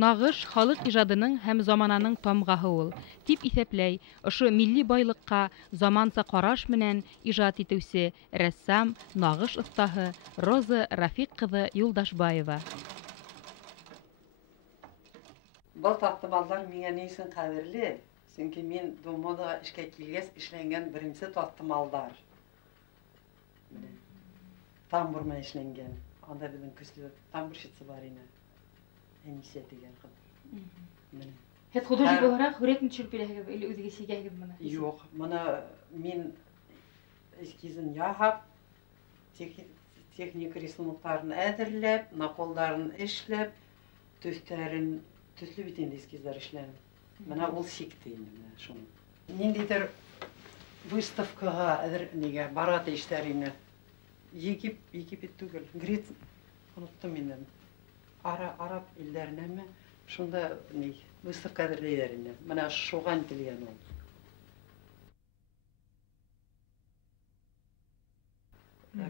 Нағыш халык ижадының һәм замананың тамгаһы ул, дип исәпләй ошо милли байлыкка заманса караш менән ижад итүче рәссам, нағыш остаһы Роза Рафик кызы Юлдашбаева. Был таттымалдар миңа ни өчен кадерле? Чөнки мин Думода эшкә килгәч эшләнгән беренче таттымалдар. Менә тамбур менән эшләнгән. Анда безнең көчле тамбурщица бар иде. Әнисе дигән кыз. Менә. Һәм художник буларак хүрәтне төшереп бирәһегез, или үзегез сигәһегез моны? Юк, моны мин эскизен яһап, техник рисунокларын әзерләп, наколларын эшләп, төсле бит инде эскизлар эшләнеп. Менә ул сикте инде менә шуны. Ниндидер выставкага нигә барат эшләрине. Египет түгел, Греция, оныттым инде. Араб илләренәме шунда ни выставка әзерләйләр инде. Менә шуга интелгән ул.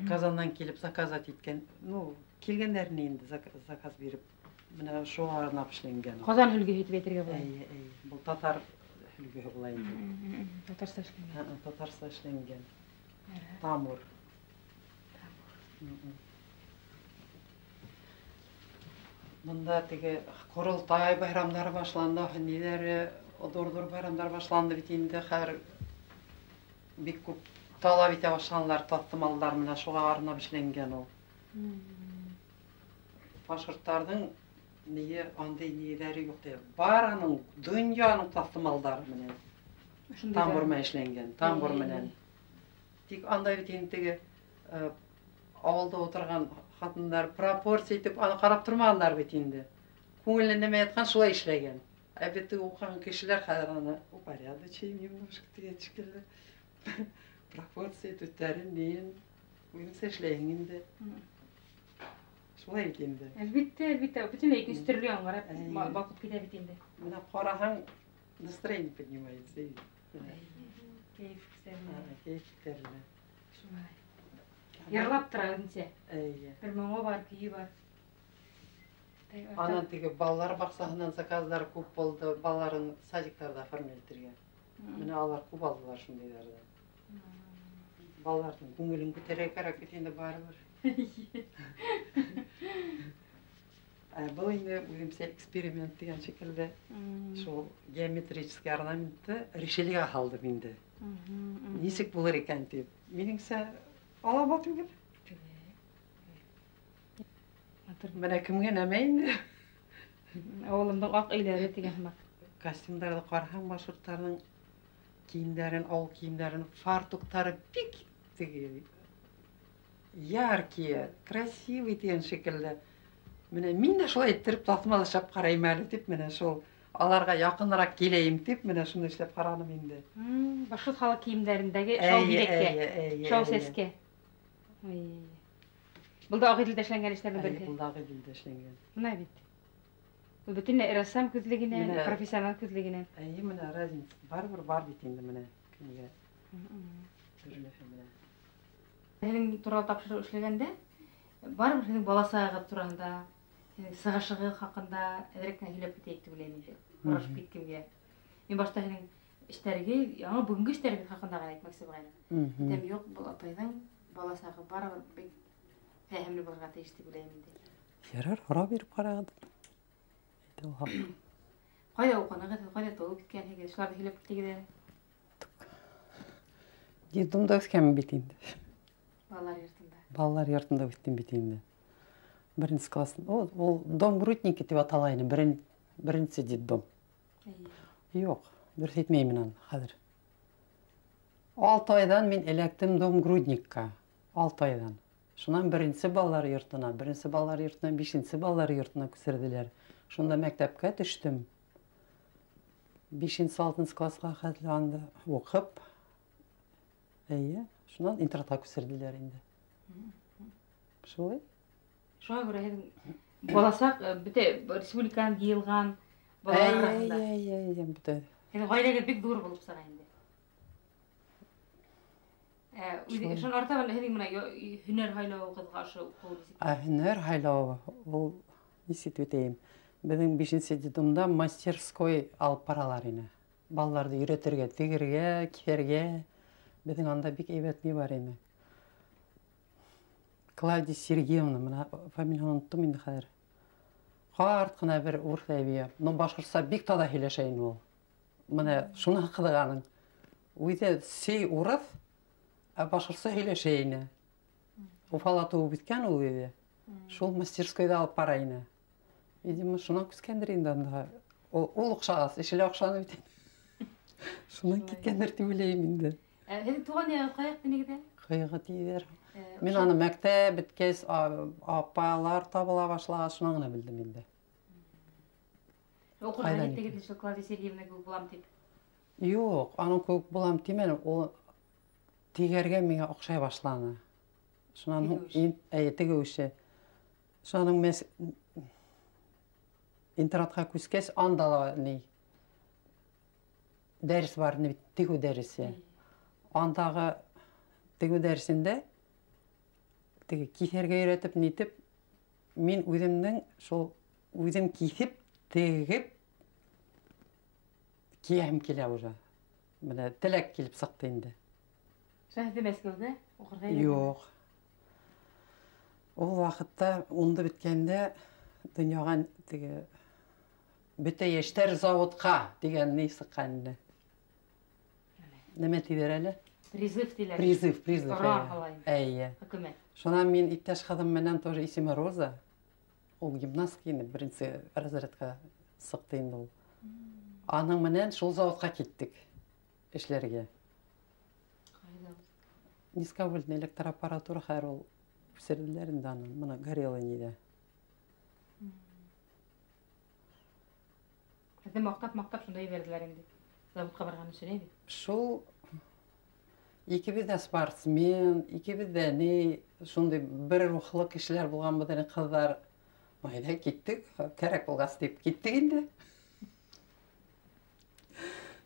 Казаннан килеп заказать иткән, килгәннәрне инде заказ биреп, менә шуга арнап эшләнгән. Казан хөлгеһе итеп әйтергә була. Бу татар хөлгеһе була инде. Татарстан эшләнгән. Татарстан эшләнгән. Тамур. Монда теге Корылтай байрамнары башланды, ниләре, Дордор байрамнары башланды бит инде, һәр бик күп талап итә башланлар, таттымаллар менә шуга арнап эшләнгән ул. Башкортларның ние андый ниләре юк ди. Бараның дөньяның таттымаллары менә. Тамбур менән эшләнгән, тамбур менән. Тик анда бит инде теге авылда отырган хатыннар пропорция итеп аны карап тормаганнар бит инде. Күңелне нәмә яткан шулай эшләгән. Ә бит укыган кешеләр хәзер аны упорядочий немножко тигәчкеле. Пропорция төттәрен дин уенса эшләгән инде. Шулай бит инде. Әлбәттә, бөтенләй үстерелгән аңгырап вакыт китә бит инде. Менә караһаң настроение поднимается. Кайф-кайф. Шулай. Ярлап тора үзенчә. Бер моңы бар, көйе бар. Аны теге балалар баксасыннан заказлар күп булды, балаларын садикларда оформлайтырга. Менә алар күп алдылар шундыйларда. Балалардың күңелен күтәрә кирәк бит инде барыбер. Бу инде үземчә эксперимент дигән шикелле. Шул геометрический орнаментты решелегә алдым инде. Ничек булыр икән дип. Минеңсә алаба түгел. Менә кемгә нәмә инде? Авылымның ак өйләре дигән һәм. Костюмнарда караһаң башкортларның киемнәрен, авыл киемнәрен, фартуктары бик теге яркие, красивый дигән шикелле. Менә мин дә шулай иттереп тасмалашып карыйм әле дип, менә шул аларга якынрак киләйем дип, менә шуны эшләп карадым инде. Башкорт халык киемнәрендәге шау билеккә, шау сәскә. Бул да агыйдәлдә эшләнгән эшләрне белде. Бул да агыйдәлдә эшләнгән. Менә бит. Бу бөтенләй рәссам күзлегенән, профессионал күзлегенән. Менә разница барыбер бар бит инде менә кемгә. Төрле менә. Һинең туралы тапшыру эшләгәндә барыбер һинең баласагы турында, һинең сыгышыгы хакында әҙерәк һөйләп китәйек дип уйлыйм инде. Карашып киткәнгә. Мин башта һинең эштәргә, яңа бүгенге эштәргә хакында әйтмәкче булган. Дәм юк, бу апайның баласагы барыбер бик фәһемле булырга тиеш дип уйлыйм инде. Ярар, ара биреп карагыз. Кайда укыгыз, кайда туып киткәнһегез, шуларны һөйләп китегез. Детдомда үскәнмен бит инде. Балалар йортында. Балалар йортында үстем бит инде. Беренче класста. Ул дом грудники дип атала иде, беренче детдом. Юк, дөрес әйтмәймен аны хәзер. 6 айдан мин эләктем дом грудникка. 6 айдан. Шуннан беренче балалар йортына, 5нче балалар йортына күсерделәр. Шунда мәктәпкә төштем. 5-6 класска хәзерләнде, укып. Шуннан интернатка күсерделәр инде. Шулай. Шуңа күрә һинең баласак бите республикадан йыелган балалар арасында. Бите. Һинең гаиләгә бик зур булып сыга инде. Шон артабан һеҙ мына һөнәр һайлау ҡыҙға ошо Һөнәр һайлау ул нисек үтәйем. Беҙҙең 5-нче детдомда мастерской алып баралар ине. Балаларҙы өйрәтергә, тегергә, киҫәргә. Беҙҙең анда бик әйбәт ни бар ине. Клавдия Сергеевна, мына фамилияһын оноттом инде хәҙер. Ҡарт ҡына бер урыҫ әбейе. Но башҡортса бик таҙа һөйләшә ине ул. Мына шуны ҡыҙығаның. Үҙе сей урыҫ, ә башҡортса һөйләшә ине. Уфала тыуып үҫкән ул үҙе. Шул мастерскойҙа алып бара ине. Видимо, шунан күскәндер инде анда. Ул оҡшағас, эшле оҡшаны бит. Шунан киткәндер тип уйлайым инде. Һеҙҙең тыуған яғыҙ ҡайыҡ тинегеҙ? Ҡыйығы тиҙәр. Мин аны мәктәп бөткәс, апалар табыла башлағас, шунан ғына белдем инде. Уҡырға ниттегеҙ шул Клавдия Сергеевна кеүек булам тип? Юҡ, аның кеүек булам тимәне, ул тигәргә миңә оҡшай башланы. Шунан тегеүше. Шунан интернатҡа күскәс, анда ла дәрес бар, тегеү дәресе. Андағы тегеү дәресендә киҫәргә өйрәтеп, нитеп, мин үҙемдең шул үҙем киҫеп, тегеп киәһем килә уже. Менә теләк килеп сыҡты инде. Һеҙ Мәскәүҙә уҡырға? Юҡ. Ул ваҡытта унды бөткәндә донъяға бөтә йәштәр заводҡа дигән ни сыҡҡан инде. Нәмә тиҙәр әле? Призыв тиләр. Призыв. Әйе. Хөкүмәт. Шунан мин иптәш ҡыҙым менән тоже исеме Роза. Ул гимнастка инде, 1-нче разрядҡа сыҡты инде ул. Аның менән шул заводҡа киттек эшләргә. Низковольтный электроаппаратура хәҙер ул күсерҙеләр инде аны, мына горелый ниҙә. Һеҙҙе маҡтап шунда ебәрҙеләр инде. Заводҡа барған өсөн әйҙе. Шул икебеҙ ҙә спортсмен, икебеҙ дә ни шундай бер рухлы кешеләр булғанбыҙ әле ҡыҙҙар. Майҙа киттек, кәрәк булғас тип киттек инде.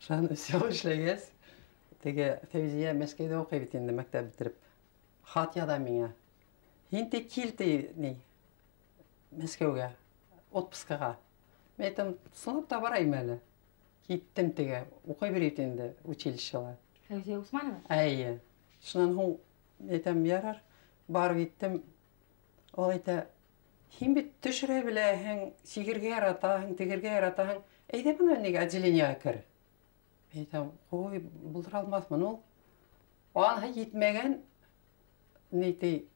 Шунан 3 йыл эшләгәс, теге Фәүзиә Мәскәүҙә уҡый бит инде мәктәп бөтөрөп. Хат яҙа миңә. Һин кил ти Мәскәүгә, отпускаға. Мен әйтәм, сынапта барайым әле. Киттем теге, уҡый бит инде училищела. Фәүзиә Усманова? Әйе. Шунан һуң әйтәм, ярар, барып иттем. Ул әйтә, һин бит төшөрә беләһең, сигергә яратаһың, тегергә яратаһың. Әйҙә бына нигә отделениеға кер. Әйтәм, ой, булдыра алмаҫмын ул. Анһы етмәгән, нитей,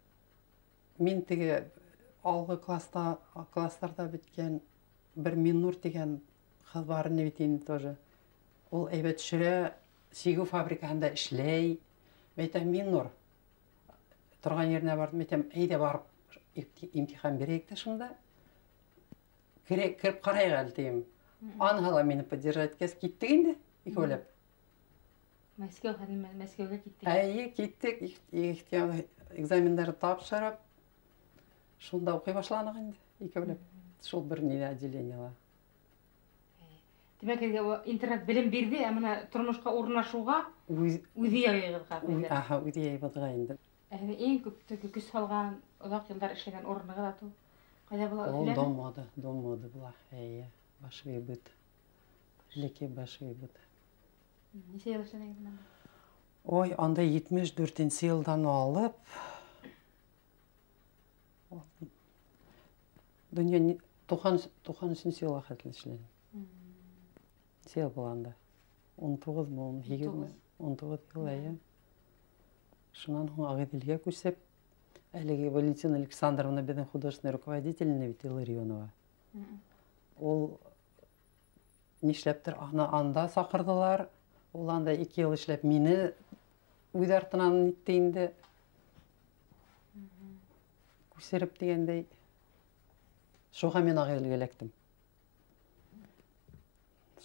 мин теге алғы кластарда биткән бер Миннур тигән ҡыҙ бар ине бит инде тоже. Ул әйбәт төшөрә, сигеү фабрикаһында эшләй. Әйтәм, Миннур, торған еренә бардым, әйтәм, әйҙә барып имтихан бирәйек тә шунда. Кереп ҡарайыҡ әле тием. Анһы ла мине поддержать иткәс, киттек инде, икәүләп. Мәскәүгә киттек. Әйе, киттек. Экзамендәрҙе тапшырып, шунда уҡый башланыҡ инде, икәүләп. Шул бер ниҙә отделениела. Демәк, интернет белем бирҙе, ә мына тормошҡа урынлашыуға үҙе яйығыҙға. Үҙе яйыбыҙға инде. Иң күп көс һалған, оҙаҡ йылдар эшләгән урынығыҙ ату. Ҡайҙа була? Ул дом моды була. Әйе, башвый быт. Леке башвый быт. Нисә йыл эшләнегеҙ? Ой, анда 74-нче йылдан алып, дөнья 93-нче йылға хәтле эшләнем. Сел була анда. 19 мы, 20, 19 йыл, әйе. Шунан һуң Ағиҙелгә күсеп, әлеге Валентина Александровна беҙҙең художественный руководительне бит Илларионова. Ул нишләптер анда саҡырҙылар. Ул анда 2 йыл эшләп мине үҙ артынан нитте инде. Күсереп дигәндәй. Шуға мен Ағиҙелгә эләктем.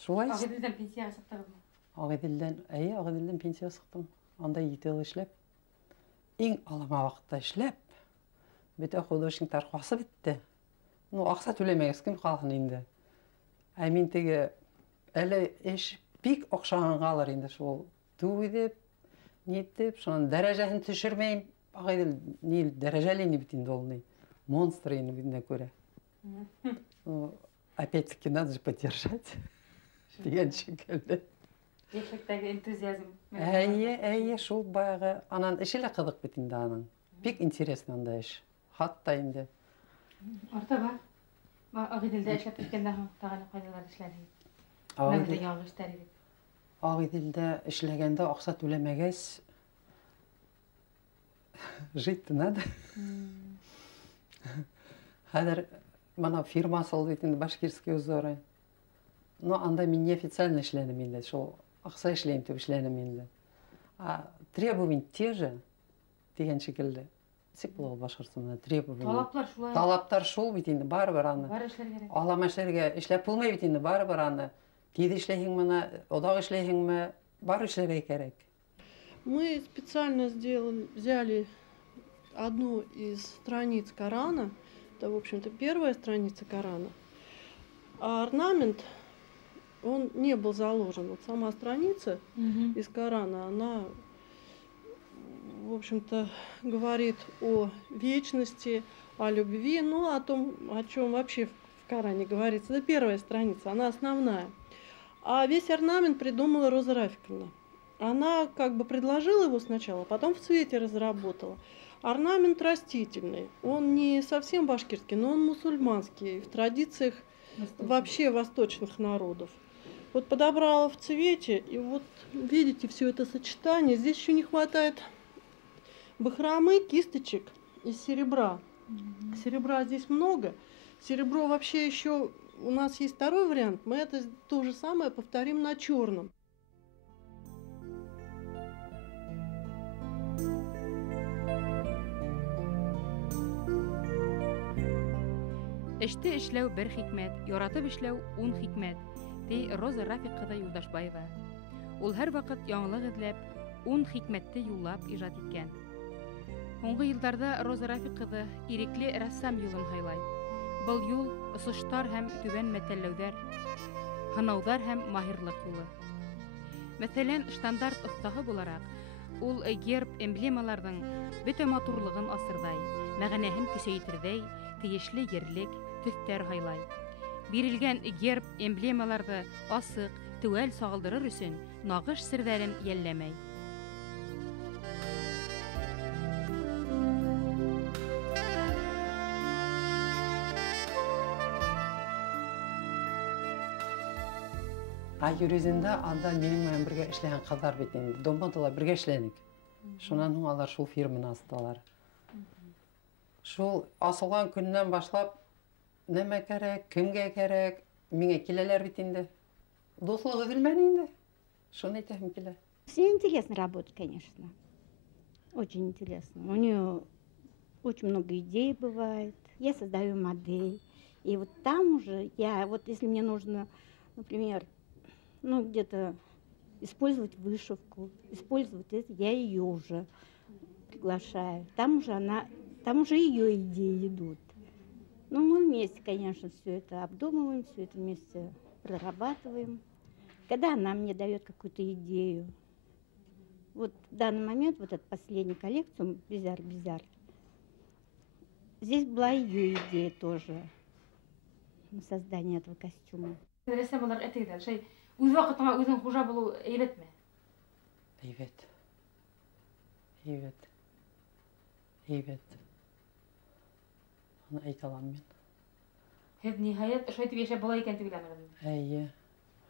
Шулай. Ағиҙелдән пенсияға сыҡтығыҙмы? Ағиҙелдән пенсияға сыҡтым. Анда 7 йыл эшләп. Иң алама ваҡытта эшләп, бөтә художниктар ҡасып битте. Ну, аҡса түләмәгәс кем ҡалһын инде. Ә мин теге әле эш бик оҡшағанғалыр инде шул. Түҙеп, Нетіп, шоның дәрежәһін төшермейм. Ағайдыл, не дәрежәлені бітінде ол не. Монстр ені бітінде көре. Опять-таки надо же поддержать. Деген шекелді. Ешектегі энтузиазм. Әйе, шул баяғы. Анан ішілі қыдық бітінде аның. Бек интересный анда іш. Хатта енді. Орта бар. Ағиділді эшләп кеткенде тағаны қайдалар эшләді. Ағиділді эшләгәндә ақса төләмәгәс жить надо. Хәзер мана фирма салды инде Башкирский узоры. Но анда мин неофициально эшләнем инде, шул ақса эшләйм дип эшләнем инде. Требования те же дигән шикелле. Сик булды Башкортстанда требования. Талаплар шулай. Талаптар шул бит инде барыбер аны. Бар эшләргә кирәк. Алама эшләргә эшләп булмый бит инде барыбер аны. Тиде эшләйһең моны, одак эшләйһеңме, бар эшләргә кирәк. Мы специально взяли одну из страниц Корана. Это, в общем-то, первая страница Корана. А орнамент, он не был заложен. Вот сама страница из Корана, она, в общем-то, говорит о вечности, о любви, ну, о том, о чем вообще в Коране говорится. Это первая страница, она основная. А весь орнамент придумала Роза Рафиковна. Она как бы предложила его сначала, потом в цвете разработала. Орнамент растительный, он не совсем башкирский, но он мусульманский, в традициях вообще восточных народов. Вот подобрала в цвете, и вот видите все это сочетание. Здесь еще не хватает бахромы, кисточек из серебра. Серебра здесь много. Серебро вообще еще, у нас есть второй вариант, мы это то же самое повторим на черном. Эште эшләү бер хикмәт, яратып эшләү 10 хикмәт, ди Роза Рафик кызы Юлдашбаева. Ул һәр вакыт яңалык эзләп, 10 хикмәтте юллап иҗат иткән. Соңгы елларда Роза Рафик кызы ирекле рәссам юлын хайлай. Был юл осыштар һәм түбән мәтәлләүләр, һынаудар һәм маһирлык юлы. Мәсәлән, стандарт остагы буларак, ул герб эмблемаларның бөтен матурлыгын асырдай, мәгънәһен көчәйттердәй, тиешле ерлек, төстәр хайлай. Бирелгән герб эмблемаларда асык, тәвәл сагылдырыр өчен нагыш серләрен ялләмәй. Йөрезендә анда минем белән бергә эшләгән кызлар бит инде. Домбадала бергә эшләник. Шуннан һуң алар шул фирманы астылар. Шул асылган көннән башлап нәмә кирәк, кемгә кирәк, миңа киләләр бит инде. Дуслык үзелмәне инде. Шуны әйтәм килә. Все интересно работать, конечно. Очень интересно. У нее очень много идей бывает. Я создаю модель. И вот там уже я, вот если мне нужно, например, где-то использовать вышивку, использовать это, я ее уже приглашаю. Там уже ее идеи идут. Но мы вместе, конечно, все это обдумываем, все это вместе прорабатываем. Когда она мне дает какую-то идею, вот в данный момент, вот эту последнюю коллекцию «Бизар», здесь была ее идея тоже на создание этого костюма. Рәссамлар әйтәләр, шей, үз вакытыңа үзең хуҗа булу әйбәтме? Әйбәт. Аны әйтә алам мин. Һәм ниһаят шулай дип яшәп була икән дип уйланам. Әйе.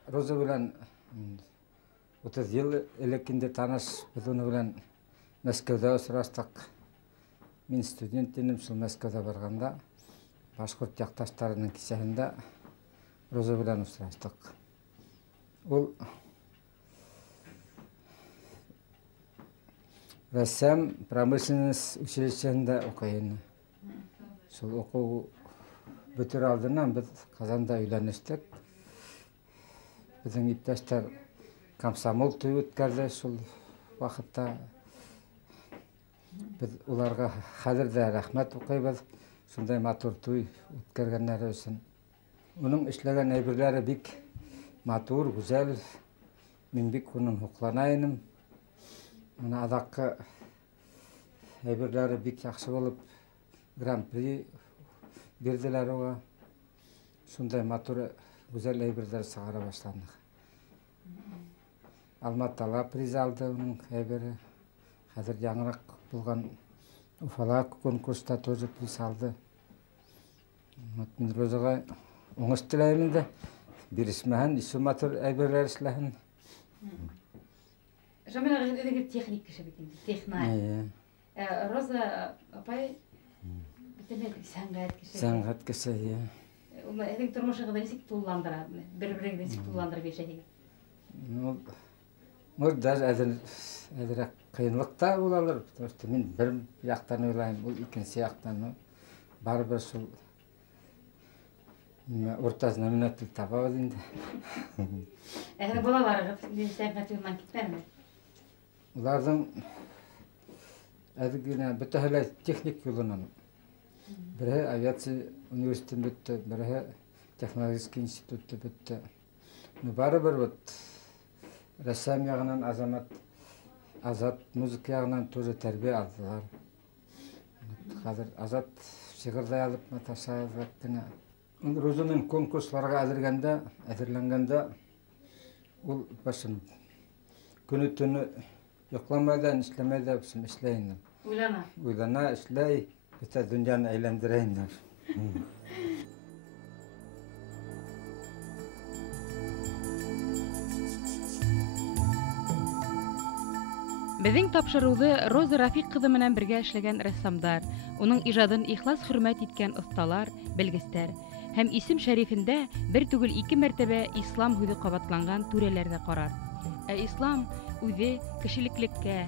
Роза белән 30 ел элеккинде таныш, без уны белән Мәскәүдә очраштык. Мин студент идем, шул Мәскәүдә барганда башкорт якташтарының кичәһендә Роза белән очраштык. Ул рәссам промышленность училищесында укыйны. Шул уку бөтер алдыннан без Казанда өйләнештек. Безнең иптәштәр комсомол туй үткәрде шул вакытта. Biz ularga хәзердә рәхмәт укыйбыз. Шундай матур туй үткәргәннәре өчен. Уның эшләгән әйберләре бик матур, гүзәл. Мин бик уның хуклана идем. Мына адаккы әйберләре бик яхшы булып, гран-при бирделәр уга. Шундай матур гүзәл әйберләр сыгара башландык. Алматыда приз алды уның әйбере. Хәзер яңрак булган Уфала конкурста тоже приз алды. Мин Розага уңыш теләймен дә. Бирешмәһен, ише матур әйберләр эшләһен. Жамил әгәр техник кеше бит инде, технай. Роза апай битенә сәнгать кеше. Сәнгать кеше. Уны әдән тормышыгызда ничек тулландыра? Бер-берегезне ничек тулландырып яшәйсез? Ну, даже әзерәк кыйынлыкта булалар. Просто мин бер яктан уйлайм, ул икенче яктан. Барыбер шул ортасына менә тел табабыз инде. Әгәр балаларыгыз сәнгать юлынан китмәме? Уларның әдегенә бөтәһеләй техник юлынан. Бере авиация университетын бетте, бере технологический институтты бетте. Барыбер вот рәссам ягынан Азат музыка ягынан тоже тәрбия алдылар. Хәзер Азат шигырь язып, Наташа язып кына. Розаның конкурсларга әзерләнгәндә ул башын көне-төне йокламадан эшләмәдә башын эшләйнем. Уйлана, эшләй, бөтә дөньяны әйләндерәйнем. Безнең тапшыруды Роза Рафик кызы менән бергә эшләгән рәссамдар, уның иҗадын ихлас хөрмәт иткән осталар, белгечләр һәм исем шәрифендә бер түгел 2 мәртәбә ислам һүзе кабатланган түрәләр дә карар. Ислам үзе кешелеклеккә,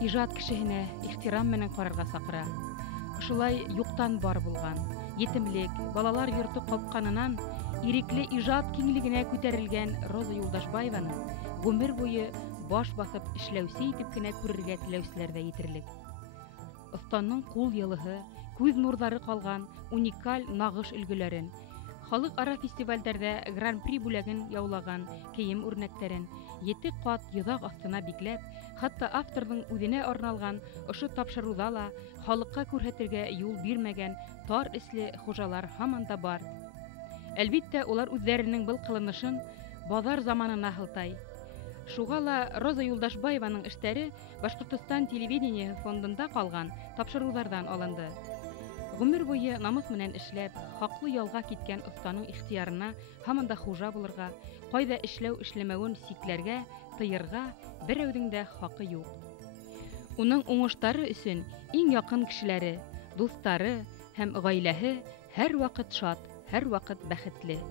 иҗат кешеһенә ихтирам менән карарга сакыра. Шулай юктан бар булган, етемлек, балалар йорты капканынан ирекле иҗат киңлегенә күтәрелгән Роза Юлдашбаеваны гомер буе баш басып эшләүсе итеп кенә күрергә теләүселәр дә итерлек. Останның кул ялыһы, күз нурлары калган уникаль нагыш өлгеләрен, халыкара фестивальдәрдә гран-при бүләген яулаган кием үрнәкләрен 7 кат йозак астына бикләп, хәтта авторның үзенә арналган ошо тапшыруда ла халыкка күрһәтергә юл бирмәгән тар исле хуҗалар һаман да бар. Әлбиттә, улар үзләренең был кылынышын базар заманына хылтай. Шуга ла Роза Юлдашбаеваның эшләре Башкортстан телевидение фондында калган тапшырулардан алынды. Гомер буе намус менән эшләп, хаклы ялга киткән останың ихтиярына һаман да хуҗа булырга, кайда эшләү-эшләмәвен сикләргә, тыйырга берәүдең дә хакы юк. Уның уңыштары өчен иң якын кешеләре, дуслары һәм гаиләһе һәрвакыт шат, һәрвакыт бәхетле.